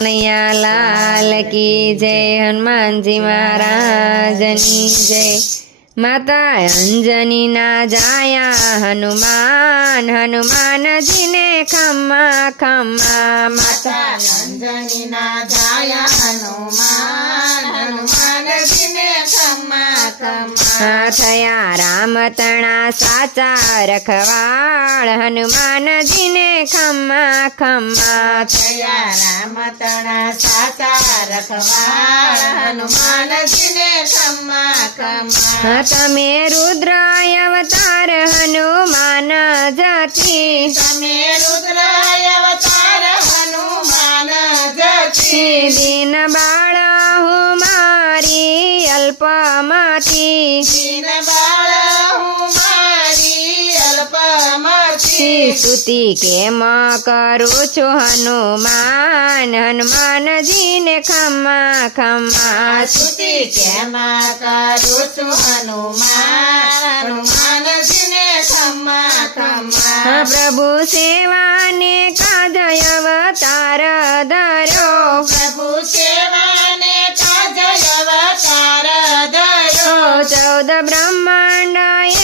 कन्हैया लाल की जय। हनुमान जी महाराजनी जय। माता अंजनी ना जाया हनुमान, हनुमान जी ने खम्मा खम्मा। माता अंजनी ना जाया हनुमान, हनुमान जी ने खम्मा खम्मा। थया राम तणा साचा रखवाड़, हनुमान जी ने खम्मा खम्मा। थया राम तना साचा रखवाड़, हनुमान जी ने खम्मा खम्मा। तमे रुद्र अवतार हनुमान जति, तमे रुद्र अवतार हनुमान जति। दीन बाळ हूँ मारी अल्पमति, दीन बाळ हूँ मारी अल्पमति। स्तुति केम करू छु हनुमान, हनुमान जी ने खम्मा खम्मा। स्तुति केम करू छु हनुमान, हनुमान जी ने खम्मा खम्मा। प्रभु सेवा ने काज अवतार धर्यो, प्रभु सेवा ने काज अवतार धर्यो। 14 ब्रह्मांड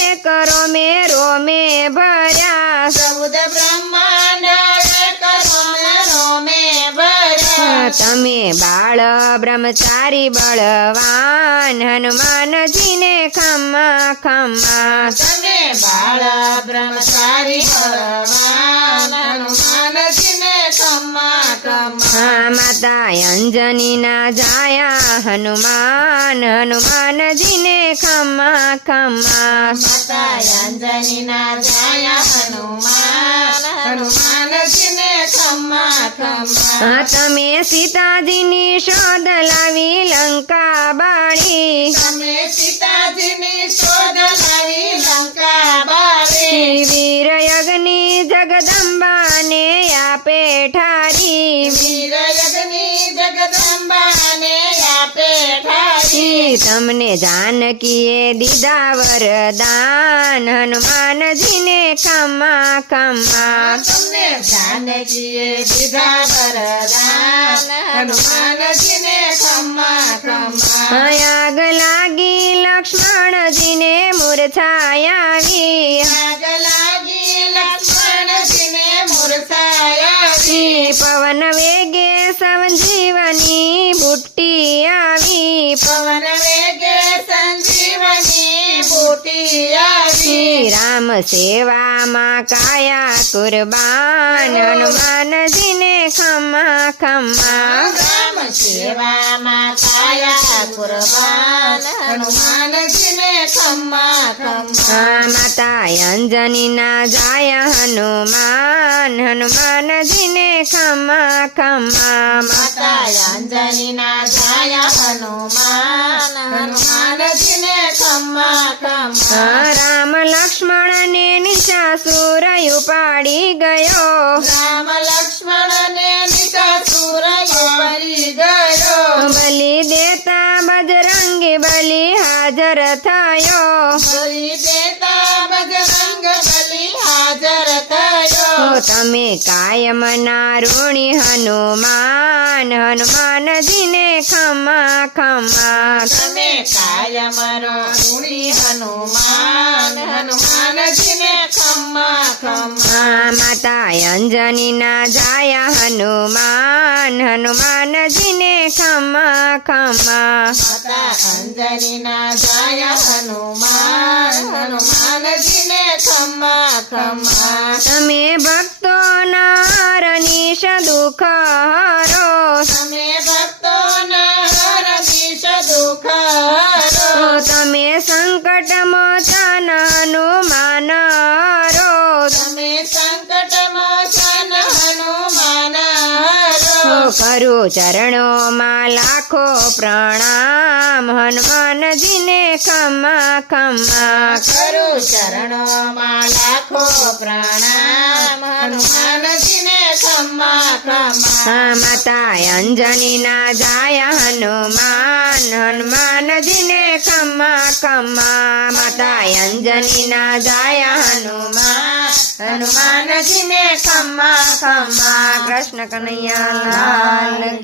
एक रोमे भर्या, 14 ब्रह्मांड एक रोमे भर्या। तमे बाळ ब्रह्मचारी बलवान, हनुमान जी ने खम्मा खम्मा। तमे बाळ ब्रह्मचारी बलवान, हनुमान जी ने खम्मा खम्मा। माता अंजनी ना जाया हनुमान, हनुमान जी ने खम्मा खम्मा। माता अंजनी ना जाया हनुमान, हनुमान जी ने खम्मा खम्मा। तमे सीताजी नी शोध लावी लंका बाळी, तमे सीताजी नी शोध लावी लंका बाळी। वीर यज्ञनी जगदंबा ने आपे ठारी, वीर यज्ञनी जगदंबा ने आपे ठारी। तमने जानकीए दीदा वरदान, हनुमान जी ने खम्मा खम्मा। तुमने जानकीए दीदा वरदान, हनुमान जी ने खम्मा खम्मा। आग लागी लक्ष्मण जी ने मूर्छायावी, आग लागी लक्ष्मण जी ने मूर्छायावी। पवन वेगे संजीवनी बूटी आवी, पवन वेगे संजीवनी बूटी आवी। राम सेवा माँ काया कुर्बान, हनुमान जी ने खम्मा खम्मा। राम सेवा माँ काया कुर्बान, हनुमान जी ने खम्मा खम्मा। माता अंजनी ना जाया हनुमान, हनुमान जी ने खम्मा खम्मा। माता अंजनी ना जाया हनुमान, हनुमान जी ने खम्मा खम्मा। राम लक्ष्मण ने निशासुर उपाड़ी गयो, राम लक्ष्मण ने निशासुर उपाड़ी गयो। बलि देता बजरंगी बलि हाजर थयो, बलि देता बजरंग बलि हाजर थयो। तमे कायम ना ऋणी हनुमान, हनुमान जी ने खम्मा खम्मा। तमे कायम ऋणी हनुमान, हनुमान जी ने खम्मा खम्मा। माता अंजनी ना जाया हनुमान, हनुमान जी ने खम्मा खम्मा। माता अंजनी ना जाया हनुमान, हनुमान जी ने खम्मा खम्मा। तमे भक्तो नारनीश दुख हरो, तमे भक्तो नारनीश दुख हरो। तमे संकट मोचन हनुमान हरो, तमे संकट मोचन हनुमान हरो। करू चरणों में लाखो प्रणाम, हनुमान जी ने खम्मा खम्मा। करू चरणों में लाखो प्रणाम, हनुमान जी ने खम्मा खम्मा। माता अंजनी ना जाया हनुमान, हनुमान जी ने खम्मा खम्मा। माता अंजनी ना जाया हनुमान, हनुमान जी ने खम्मा खम्मा। कृष्ण कन्हैया लाल